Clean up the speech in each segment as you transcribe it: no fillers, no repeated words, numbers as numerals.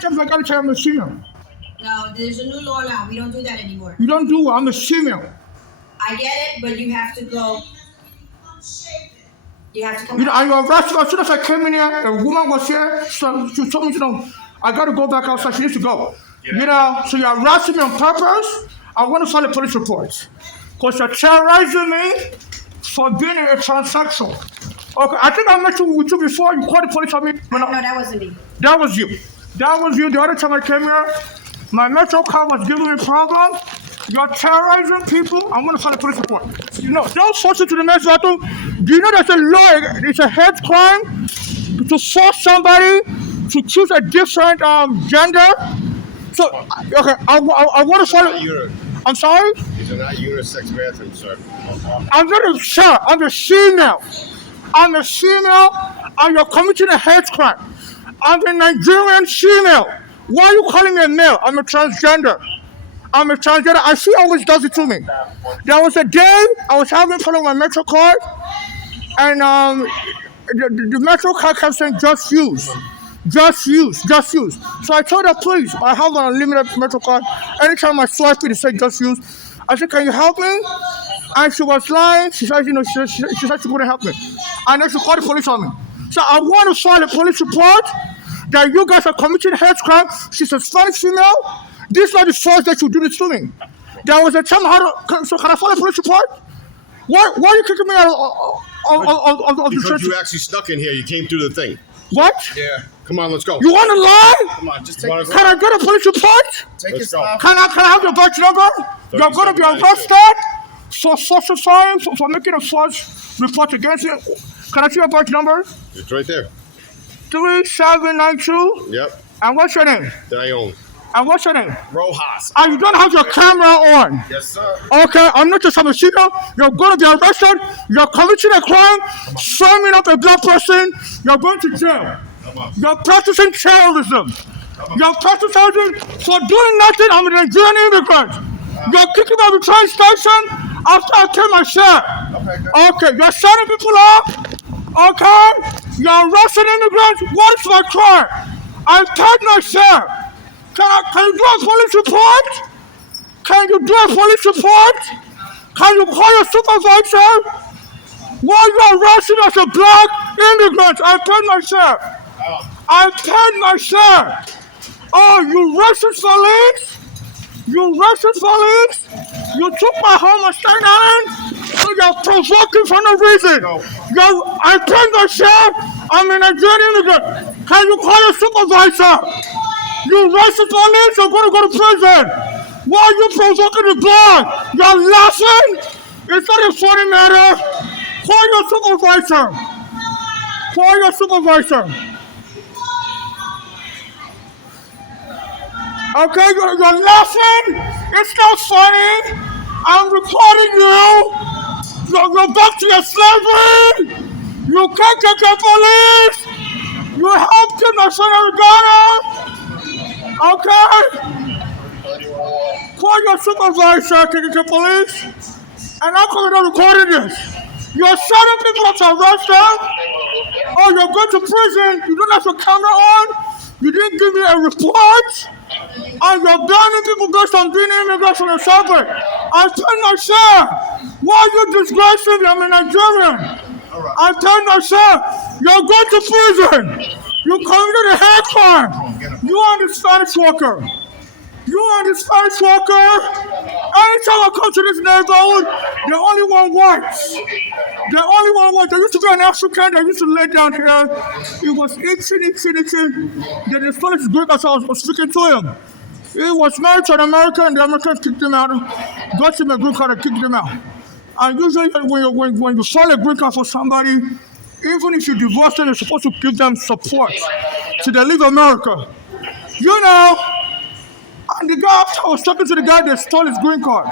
Just like I gotta tell you I'm a female. No, there's a new law now. We don't do that anymore. You don't do what? I'm a female. I get it, but you have to go. You have to come. You know, I arrested as soon as I came in here. A woman was here, so she told me, I got to go back outside. She needs to go. You know, so you're arresting me on purpose. I want to file a police report because you're terrorizing me for being a transsexual. Okay, I think I met you with you before. You called the police on me. No, that wasn't me. That was you. That was you. The other time I came here, my metro car was giving me problems. You're terrorizing people. I'm going to file a police report. You know, don't force it to the next battle. Do you know there's a law? It's a hate crime to force somebody to choose a different gender. So, okay, I want to file. I'm sorry? These are not unisex bathrooms, sir. I'm a female. I'm a female, and you're committing a hate crime. I'm a Nigerian female. Why are you calling me a male? I'm a transgender. I see always does it to me. There was a day I was having fun with my Metro card, and the Metro card kept saying just use. Just use. So I told her, please, I have an unlimited Metro card. Anytime I swipe it, it said just use. I said, can you help me? And she was lying. She said, she said she couldn't help me. And then she called the police on me. So I want to file a police report that you guys are committing hate crime. She's a Spanish female. This is not the first that you do this to me. There was a time so can I file a police report? Why are you kicking me out of the church? Because you actually snuck in here. You came through the thing. What? Yeah. Come on, let's go. You want to lie? Come on, just take Can I get a police report? Take your stuff. Can I have your badge number? You're going to be arrested for falsifying, for making a false report against you. Can I see your badge number? It's right there. 3792. Yep. And what's your name? Dione. And what's your name? Rojas. And you don't have your camera on. Yes, sir. Okay, I'm not just a mosquito. You're going to be arrested. You're committing a crime, forming up a black person. You're going to jail. You're practicing terrorism. You're practicing terrorism for doing nothing. I'm a Nigerian immigrant. You're kicking me out of the train station after I came my share. Okay, you're setting people up. Okay, you're arresting immigrants. What is my crime? I paid my share. Can you do a police report? Can you do a police report? Can you call your supervisor? Why are you arresting as a black immigrant? I paid my share. Oh, you racist police! You took my home and stand on. So you're provoking for no reason. I paid my share. I'm a Nigerian immigrant. Can you call your supervisor? You racist police, you're going to go to prison. Why are you provoking the blood? You're laughing? It's not a funny matter. Call your supervisor. Okay, you're laughing? It's not funny. I'm recording you. You're back to your slavery. You can't get your police. You helped him, my son Ghana. Okay? Call your supervisor, take it to police, and I'm coming to recording this. You're sending people up to arrest them. Oh, you're going to prison. You don't have your camera on. You didn't give me a report. And you're banning people based on being immigrants on the subway. I paid my share. Why are you disgracing me? I'm a Nigerian. I paid my share. You're going to prison. You committed a hate crime. You are the Spanish worker. Anytime I come to this neighborhood, they only want whites. There used to be an African that used to lay down here. He was itching. Then the Spanish Greek as I was speaking to him. He was married to an American, and the Americans kicked him out. Got him a green card and kicked him out. And usually when you file a green card for somebody, even if you divorce them, you're supposed to give them support till they leave America. You know, and the guy, I was talking to the guy that stole his green card.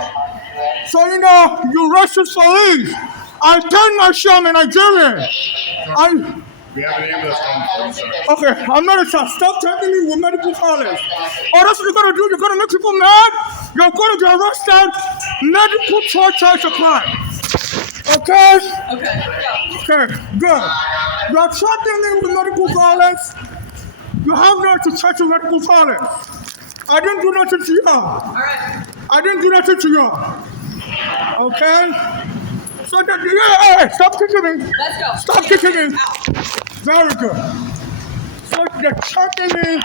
So, you know, you racist police. I paid my share, I'm a Nigerian. We have an ambulance coming, sir. Okay, I'm not a child. Stop taking me with medical college. Oh, that's what you're going to do? You're going to make people mad? You're going to be arrested. Medical torture is a crime. Okay, good. You're threatening me with medical violence. You have not to touch a medical toilet. I didn't do nothing to you. All right. I didn't do nothing to you. Okay? So that, hey, stop kicking me. Let's go. Stop kicking me. Ow. Very good. So they're charging me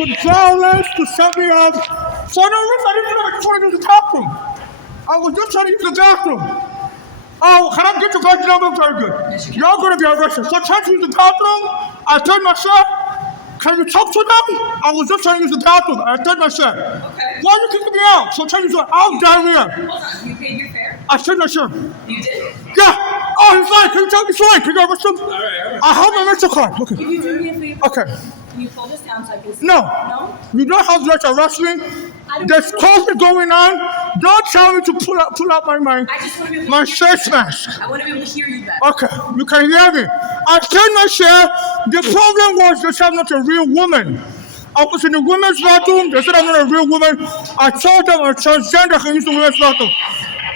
with violence to set me up. For no reason, I didn't know I was trying to use the bathroom. I was just trying to use the bathroom. Oh, can I get your guys' number? Very good. Yes, you can. Y'all gonna be arrested. So I tried to use the bathroom. I told myself, can you talk to them? I was just trying to use the bathroom. I told myself, Okay. why are you kicking me out? So I tried to use the out diarrhea. Hold on. You paid your fare? I told myself, You did? yeah. Oh, he's fine. Can you tell me fine? Can you arrest him? All right. I have my mental card. Okay. Can you do me a favor? Okay. Can you pull this down so I can see? No. No? You don't have the right to arrest me. I don't There's know. conflict going on. Don't tell me to pull out my I just want to be able my to face mask. I want to be able to hear you better. Okay, you can hear me. I told myself the problem was that I'm not a real woman. I was in the women's bathroom. They said I'm not a real woman. I told them I'm transgender. I can use the women's bathroom.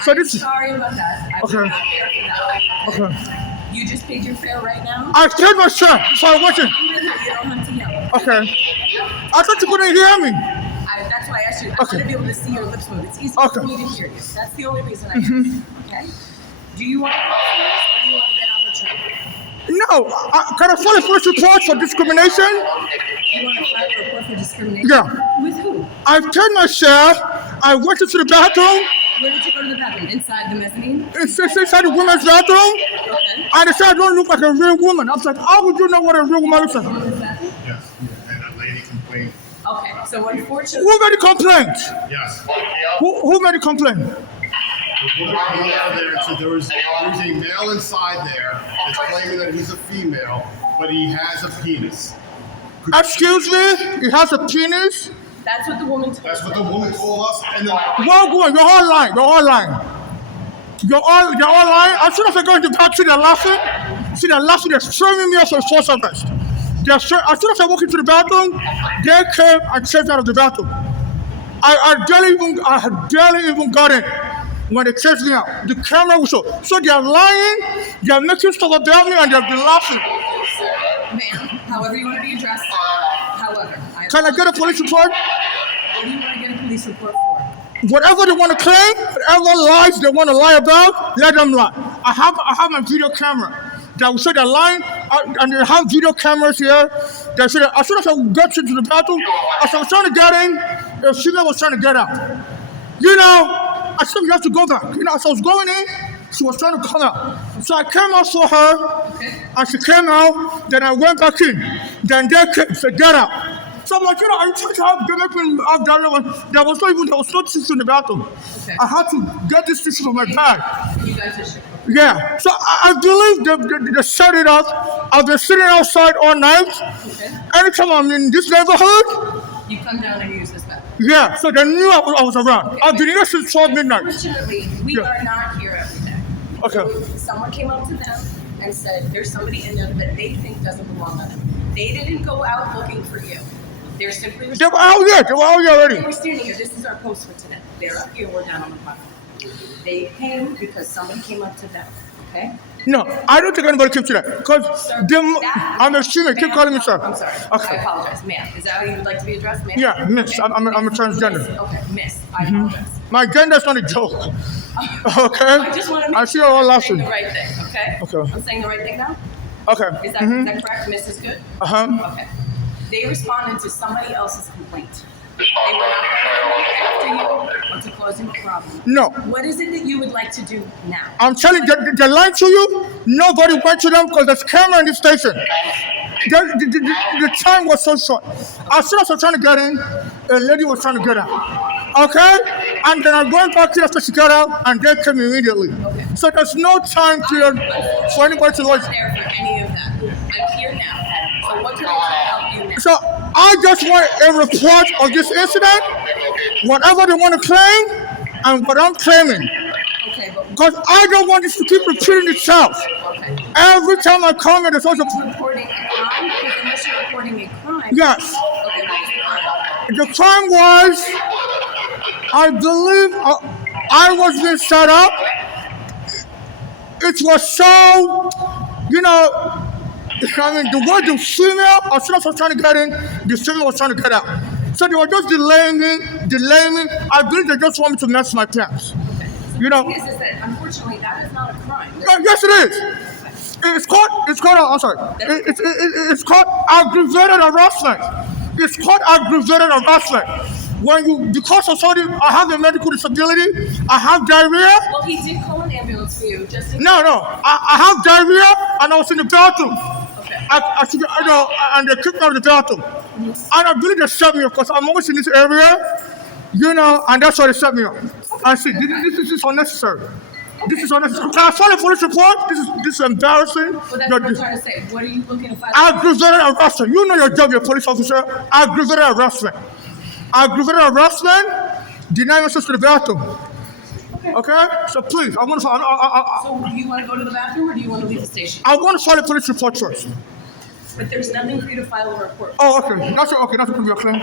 So this is Sorry about that. I was Okay. not there for that. okay. You just paid your fare right now? I told myself. So I wasn't. You don't have to yell. Okay. I thought you couldn't hear me. That's why I asked you. I want to be able to see your lips move. It's easy Okay. for me to hear you. That's the only reason I asked. Okay? Do you want to go first or do you want to get on the train? No. Can I file a police report for discrimination? You want to file a report for discrimination? Yeah. With who? I told myself I went into the bathroom. Where did you go to the bathroom? Inside the mezzanine? It's inside the women's bathroom. Okay. I decided I don't look like a real woman. I was like, how would you know what a real woman looks like? Women's bathroom? Yes. And a lady complained. Okay. So unfortunately, Who made the complaint? Yes. Who made the complaint? The woman came out there and said there's a male inside there that's claiming that he's a female, but he has a penis. Excuse me? He has a penis? that's what the woman told That's us. what the woman told us, and then Well, you're all lying. You're all lying. You're all lying. As soon as I go into the back, see they're laughing. See they're laughing. They're framing me as a false arrest. As soon as I walk into the bathroom, they came and chased out of the bathroom. I had barely even got in when they chased me out. The camera was so they're lying. They're making stuff about me and they've been laughing. Ma'am, however you want to be addressed. However, Can I get a police report? what do you want to get a police report for? Whatever they want to claim, whatever lies they want to lie about, let them lie. I have my video camera that will show they're lying, and they have video cameras here that show that as soon as I got into the bathroom, as I was trying to get in, the female was trying to get out. You know, I said you have to go back. You know, as I was going in, she was trying to come out. So I came out for her, Okay. and she came out, then I went back in. Then they came, said, get out. So I'm like, you know, I tried to have them out that one. There was no tissue in the bathroom. Okay. I had to get this tissue from my bag. You guys are sick. Yeah. So I believe they set it up. I've been sitting outside all night. Okay. Anytime I'm in this neighborhood, You come down and use this bathroom. yeah. So they knew I was around. I've been here since 12 midnight. Unfortunately, we Yeah. are not here every day. Okay. Someone came up to them and said, there's somebody in there that they think doesn't belong to them. They didn't go out looking for you. They're simply They were out here. They were out here They already. were standing here. This is our post for today. They're up here. We're down on the bottom. They came because somebody came up to them. Okay? No, I don't think anybody came to that. Because Sir, that- I'm assuming. Keep Ma'am, calling me sir. I'm sorry. Okay. I apologize. Ma'am, is that how you would like to be addressed, ma'am? Yeah, miss. Okay. I'm a transgender. Miss. Okay, miss. I apologize. My gender's not a joke. Okay? I just want to make I see sure you all I'm laughing. saying the right thing, okay? Okay. I'm saying the right thing now? Okay. Is that correct? Miss is good? Uh-huh. Okay. They responded to somebody else's complaint. They were not going to after you or to cause you a problem. No. What is it that you would like to do now? I'm telling you, they lied to you. Nobody went to them because there's camera in the station. The time was so short. As soon as I was trying to get in, a lady was trying to get out. Okay? And then I went back here after she got out, and they came immediately. Okay. So there's no time to, for anybody to I'm like. not there for any of that. I'm here now. So what can I do to help you now? So I just want a report of this incident, whatever they want to claim, and what I'm claiming. Okay, but Because I don't want this to keep repeating itself. okay. Every time I come in, there's also. Reporting a crime? Because unless you're reporting a crime. Yes. Okay, what is the crime? The crime was, I believe I was being set up. It was so, I mean, the word the female, as soon as I was trying to get in, the female was trying to get out. So they were just delaying me. I believe they just want me to mess my pants. You know. The thing is that unfortunately that is not a crime. Yes, it is. It's called. I'm sorry. It's called aggravated harassment. It's called aggravated harassment. When you, because of something, I have a medical disability, I have diarrhea. Well, he did call an ambulance for you just in No. I have diarrhea, and I was in the bathroom. Okay. And they kicked me out of the bathroom. And I believe they set me up because I'm always in this area, and that's why they set me up. I see, this is unnecessary. This is unnecessary. Can I file a police report? This is embarrassing. Well, that's what I'm trying to say. What are you looking to file? Aggravated harassment. You know your job, you're a police officer. Aggravated harassment. Aggravated harassment, denying access to the bathroom. Okay? So please, I want to file. So do you want to go to the bathroom or do you want to leave the station? I want to file a police report first. But there's nothing for you to file a report. Oh, okay. That's going to be a claim.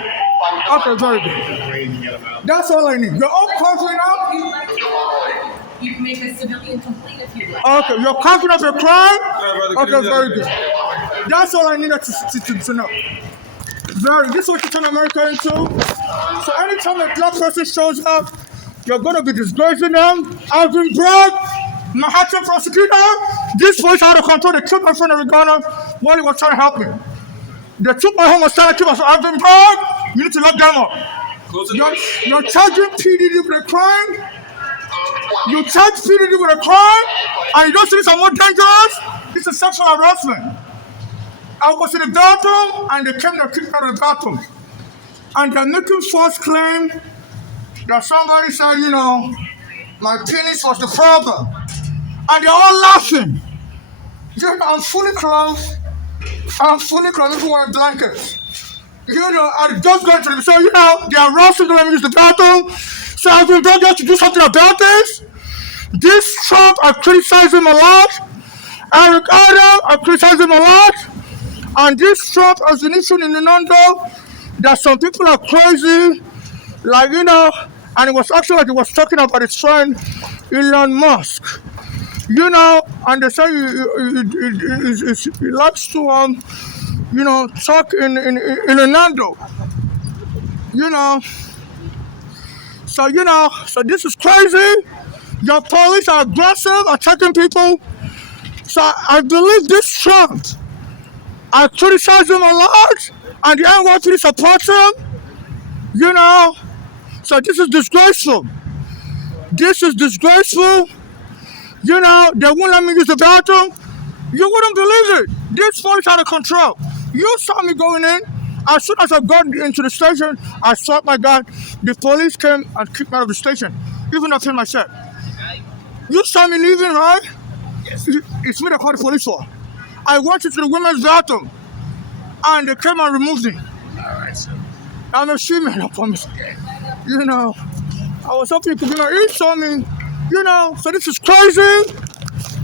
Okay, very good. That's all I need. You're all confident now? If you'd like to, you can make a civilian complaint if you'd like. Okay, you're confident of your crime? Okay, very good. That's all I needed to know. This is what you turn America into. So anytime a black person shows up, you're going to be disgracing them. I've been brought, Manhattan prosecutor, this police out of control. They took my friend Oregano while he was trying to help me. They took my home and started to keep us. I've been brought, you need to lock them up. You're charging PDD with a crime. You charge PDD with a crime, and you don't think it's more dangerous? This is sexual harassment. I was in the bathroom, and they came to kick me out of the bathroom. And they're making false claim that somebody said, my penis was the problem. And they're all laughing. I'm fully clothed. Even wearing blankets. I just go to them. So, they're rushing to let me use the bathroom. So I've been brought here to do something about this. This Trump, I criticize him a lot. Eric Adam, I criticize him a lot. And this Trump has an issue in the Nando that some people are crazy, and it was actually like he was talking about his friend Elon Musk, and they say he likes to talk in the Nando, so this is crazy. Your police are aggressive, attacking people. So I believe this Trump, I criticize him a lot, and the NYC supports him, So this is disgraceful. They won't let me use the bathroom. You wouldn't believe it. This police out of control. You saw me going in. As soon as I got into the station, I shot my gun. The police came and kicked me out of the station, even after my set. You saw me leaving, right? Yes. It's me they called the police for. I went into the women's bathroom, and they came and removed me. All right, sir. I'm a female, I promise. Okay. I was hoping you could be my ear, saw me, so this is crazy.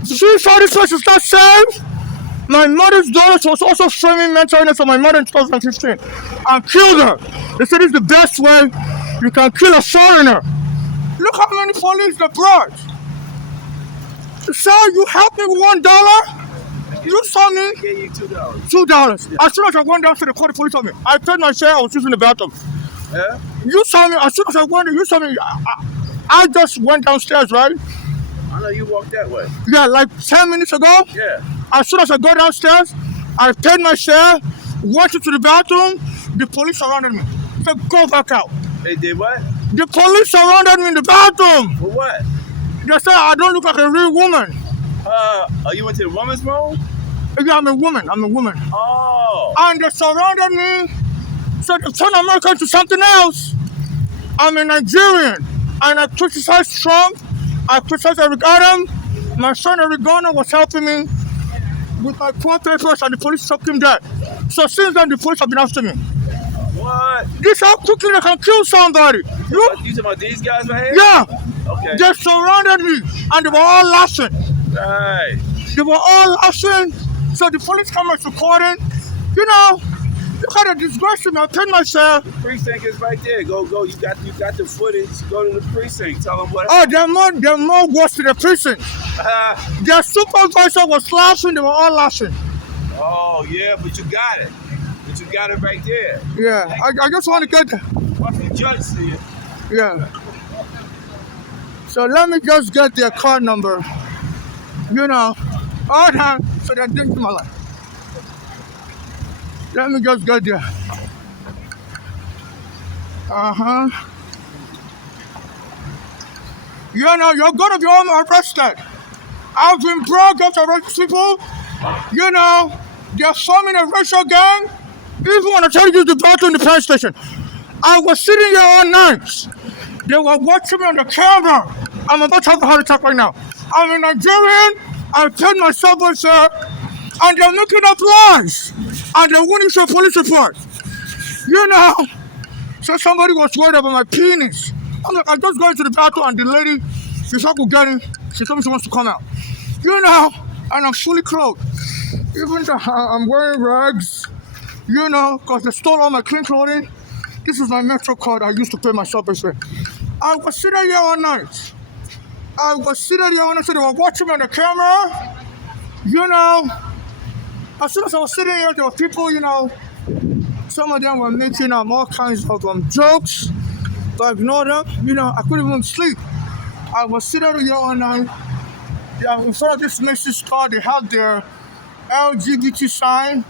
She saw this place is not safe. My mother's daughter was also streaming mental illness on my mother in 2015 and killed her. They said it's the best way you can kill a foreigner. Look how many police they brought. So you helped me with $1? You saw me? I gave you $2. $2. Yeah. As soon as I went down to the court, the police on me. I paid my share, I was using the bathroom. Yeah? You saw me, as soon as I went there, you saw me. I just went downstairs, right? I know you walked that way. Yeah, like 10 minutes ago. Yeah. As soon as I got downstairs, I paid my share, went into the bathroom, the police surrounded me. Said, go back out. They did what? The police surrounded me in the bathroom. For what? They said I don't look like a real woman. You went to the woman's room? Yeah, I'm a woman. Oh. And they surrounded me. So they turned America into something else. I'm a Nigerian. And I criticized Trump. I criticized Eric Adam. My son Oregano was helping me with my court papers, and the police took him dead. So since then, the police have been after me. What? This how quickly they can kill somebody. You talking about these guys right here? Yeah. Okay. They surrounded me, and they were all laughing. Right. They were all laughing. So the police cameras recording. Look at the disgrace to me. I paid myself. The precinct is right there. Go. You got the footage. Go to the precinct. Tell them what. Oh, they're more worse to the precinct. Their supervisor was laughing. They were all laughing. Oh, yeah, but you got it. But you got it right there. Yeah, I just want to get the, What's the judge saying? yeah. So let me just get their card number. You know, all time, so that thing to my life. Let me just get there. You know, you're gonna be all arrested. I've been brought up to arrest people. You know, they're forming a racial gang. Even when I try to use the bathroom in the police station, I was sitting here all night. They were watching me on the camera. I'm about to have a heart attack right now. I'm a Nigerian. I paid my subway fare, and they're making up lies, and they're winning some police reports. You know, so somebody was worried about my penis. I'm like, I just go into the bathroom, and the lady, before I could get in, she told me she wants to come out. You know, and I'm fully clothed. Even though I'm wearing rags, you know, because they stole all my clean clothing. This is my Metro card I used to pay my subway fare. I was sitting here all night. So they were watching me on the camera. You know, as soon as I was sitting here, there were people, you know, some of them were making all kinds of jokes, but I ignored them. You know, I couldn't even sleep. I was sitting here all night. In front of this Macy's store, they have their LGBT sign.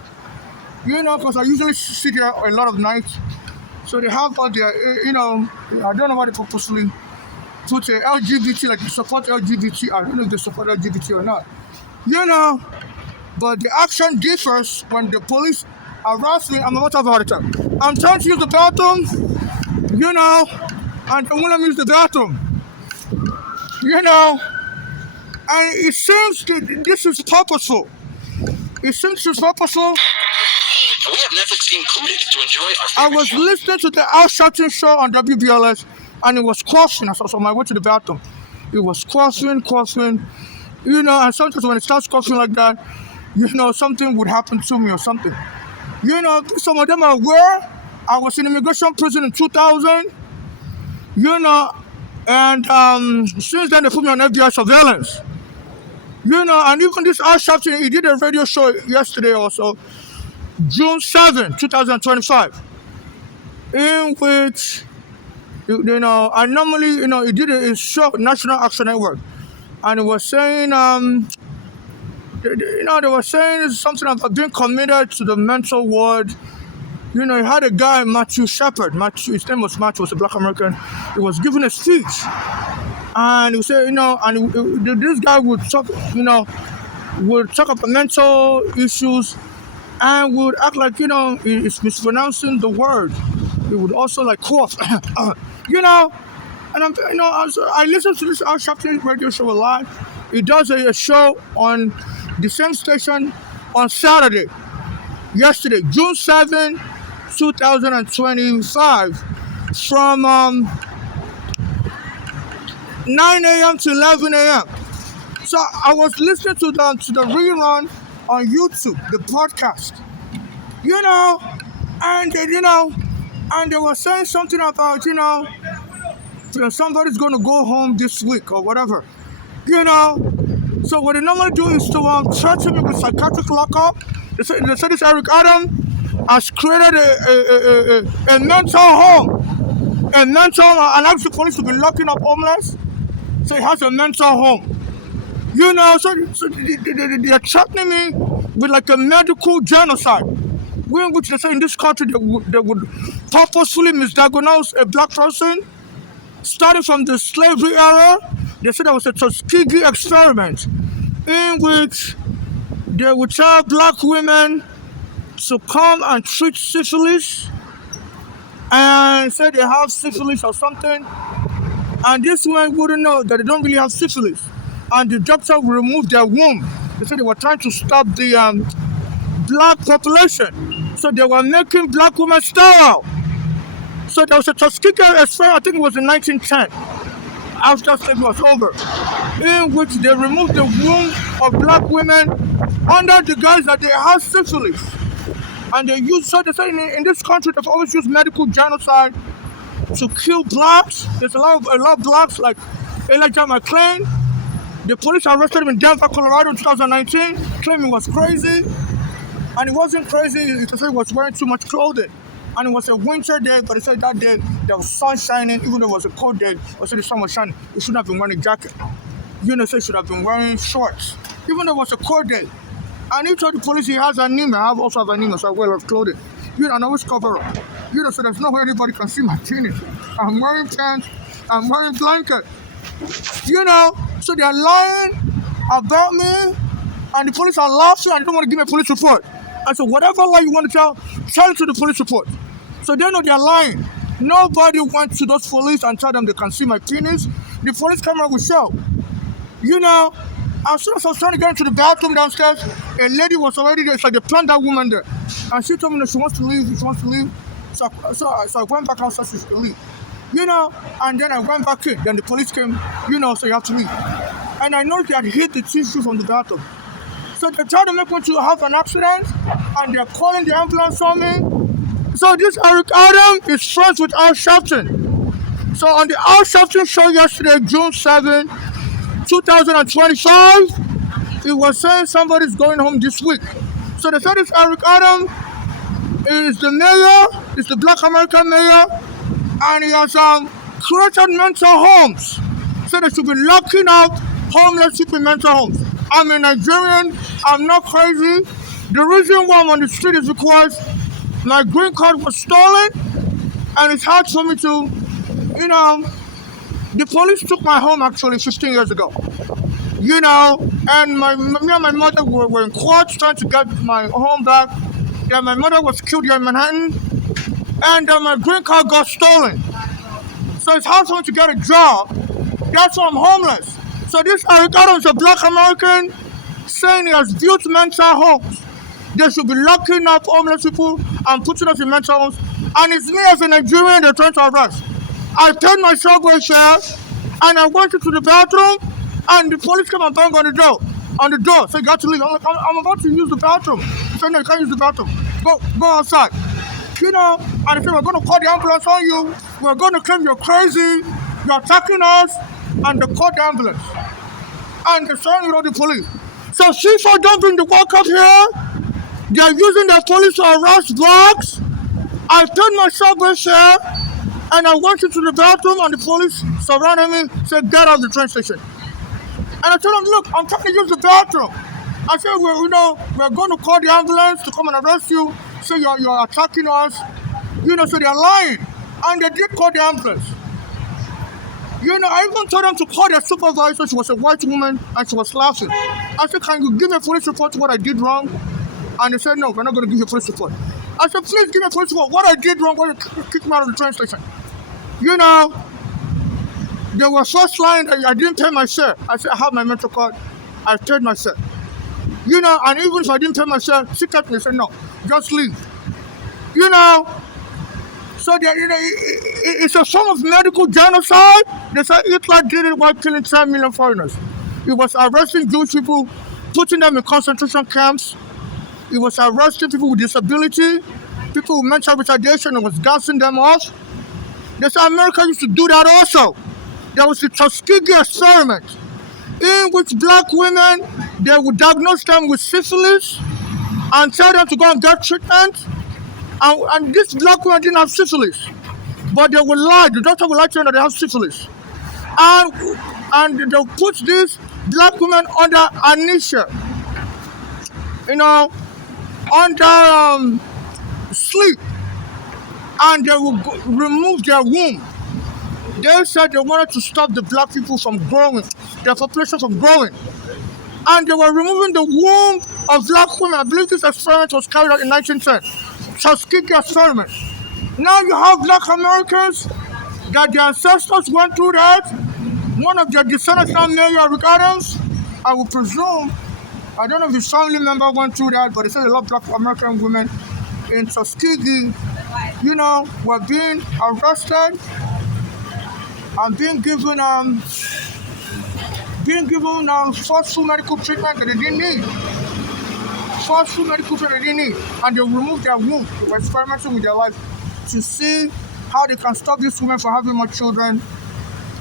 You know, because I usually sit here a lot of nights. So they have all their, you know, I don't know why they purposely put a LGBT, like they support LGBT. I don't know if they support LGBT or not. You know, but the action differs when the police arrest me. I'm about to have a heart attack. I'm trying to use the bathroom, you know, and they won't let me use the bathroom. You know, and it seems that this is purposeful. It seems it's purposeful. We have Netflix included to enjoy our I was listening to the Al Sharpton show on WBLS, and it was coughing as I was on my way to the bathroom. It was coughing, you know, and sometimes when it starts coughing like that, you know, something would happen to me or something. You know, some of them are aware. I was in immigration prison in 2000, you know, and since then they put me on FBI surveillance. You know, and even this Al Sharpton, he did a radio show yesterday also, June 7, 2025, in which, you know, I normally, you know, he did a show, National Action Network, and it was saying, you know, they were saying something about being committed to the mental ward. You know, he had a guy, Matthew Shepard. His name was Matthew, was a black American. He was giving a speech. And he said, you know, and this guy would talk, you know, would talk about mental issues and would act like, you know, he's mispronouncing the word. He would also like cough, you know. And I'm, you know, I listened to this Al Sharpton radio show a lot. He does a show on the same station on Saturday, yesterday, June 7, 2025, from 9 a.m. to 11 a.m. So I was listening to the rerun on YouTube, the podcast, you know, and they were saying something about, you know, somebody's going to go home this week or whatever, you know. So what they normally do is to threaten me with psychiatric lockup. They say this Eric Adam has created a mental home, and allows the police to be locking up homeless. So he has a mental home. You know, so they're threatening me with like a medical genocide, which they say in this country they would purposefully misdiagnose a black person. Starting from the slavery era, they said there was a Tuskegee experiment in which they would tell black women to come and treat syphilis and say they have syphilis or something, and these women wouldn't know that they don't really have syphilis, and the doctor would remove their womb. They said they were trying to stop the black population, so they were making black women sterile. So there was a Tuskegee experiment, I think it was in 1910, after slavery was over, in which they removed the womb of black women under the guise that they have syphilis. And they used, so they say in this country, they've always used medical genocide to kill blacks. There's a lot of blacks, like Elijah McClain. The police arrested him in Denver, Colorado in 2019, claiming he was crazy. And it wasn't crazy. It said he was wearing too much clothing. And it was a winter day, but it said that day there was sun shining, even though it was a cold day. It said the sun was shining. He shouldn't have been wearing a jacket. So he should have been wearing shorts, even though it was a cold day. And he told the police he has anemia. I also have anemia, so I wear a lot of clothing. And I always cover up. So there's no way anybody can see my penis. I'm wearing pants. I'm wearing blanket. So they're lying about me, and the police are laughing, and they don't want to give me a police report. I said, whatever lie you want to tell it to the police report. So they know they're lying. Nobody went to those police and told them they can see my penis. The police camera will show. As soon as I was trying to get into the bathroom downstairs, a lady was already there. It's like they planned that woman there. And she told me that she wants to leave. So I went back outside so she could leave. And then I went back in. Then the police came, so you have to leave. And I noticed they had hit the tissue from the bathroom. So they tried to make me to have an accident, and they're calling the ambulance on me. So this Eric Adam is friends with Al Sharpton. So on the Al Sharpton show yesterday, June 7, 2025, it was saying somebody's going home this week. So they said this Eric Adam is the mayor, is the Black American mayor, and he has created mental homes. So they should be locking up homeless people in mental homes. I'm a Nigerian, I'm not crazy. The reason why I'm on the street is because my green card was stolen, and it's hard for me to, the police took my home actually 15 years ago. And me and my mother were in court trying to get my home back. Yeah, my mother was killed here in Manhattan, and my green card got stolen. So it's hard for me to get a job. That's why I'm homeless. So this Eric Adams is a Black American saying he has built mental homes. They should be locking up homeless people and putting us in mental homes. And it's me as a Nigerian they're trying to arrest. I paid my subway fare, and I went into the bathroom, and the police came and banged on the door. So you got to leave. I'm about to use the bathroom. He said, no, you can't use the bathroom. Go outside. And they said, we're going to call the ambulance on you. We're going to claim you're crazy. You're attacking us. And they called the ambulance. And they're surrounding all the police. So FIFA don't bring the World Cup here. They're using the police to arrest blacks. I paid my subway fare, and I went into the bathroom, and the police surrounded me, said, get out of the train station. And I told them, look, I'm trying to use the bathroom. I said, we're going to call the ambulance to come and arrest you. So you're attacking us. So they're lying. And they did call the ambulance. I even told them to call their supervisor. She was a white woman, and she was laughing. I said, can you give me a police report to what I did wrong? And they said, no, we're not going to give you a police report. I said, please give me a police report. What I did wrong, why you kicked me out of the train station? They were first lying that I didn't pay my fare. I said, I have my mental card. I paid my fare. And even if I didn't pay my fare, she kept me. Said, no, just leave. So it's a form of medical genocide. They say Hitler did it while killing 10 million foreigners. He was arresting Jewish people, putting them in concentration camps. He was arresting people with disability, people with mental retardation, and was gassing them off. They say America used to do that also. There was the Tuskegee experiment, in which black women, they would diagnose them with syphilis and tell them to go and get treatment. And this black woman didn't have syphilis, but they would lie. The doctor would lie to them that they have syphilis. And they'll put this black woman under anesthesia, under sleep, and they will remove their womb. They said they wanted to stop the black people from growing, their population from growing. And they were removing the womb of black women. I believe this experiment was carried out in 1910. Tuskegee experiment. Now you have black Americans that their ancestors went through that. One of their descendants now Mayor Eric Adams. I would presume, I don't know if his family member went through that, but they said a lot of black American women in Tuskegee, were being arrested and being given forceful medical treatment that they didn't need. And they removed their womb. They were experimenting with their life to see how they can stop these women from having more children.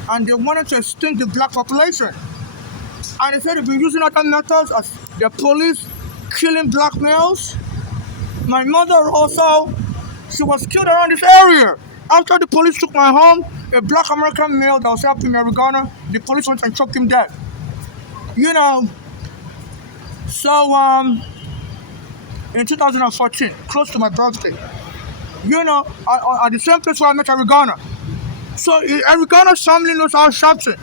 And they wanted to extinct the black population. And they said they've been using other methods as the police killing black males, My mother also, she was killed around this area. After the police took my home, a black American male that was helping me Arizona, the police went and choked him dead. You know, so in 2014, close to my birthday, at the same place where I met Arizona. So Arizona family knows how Sharpton.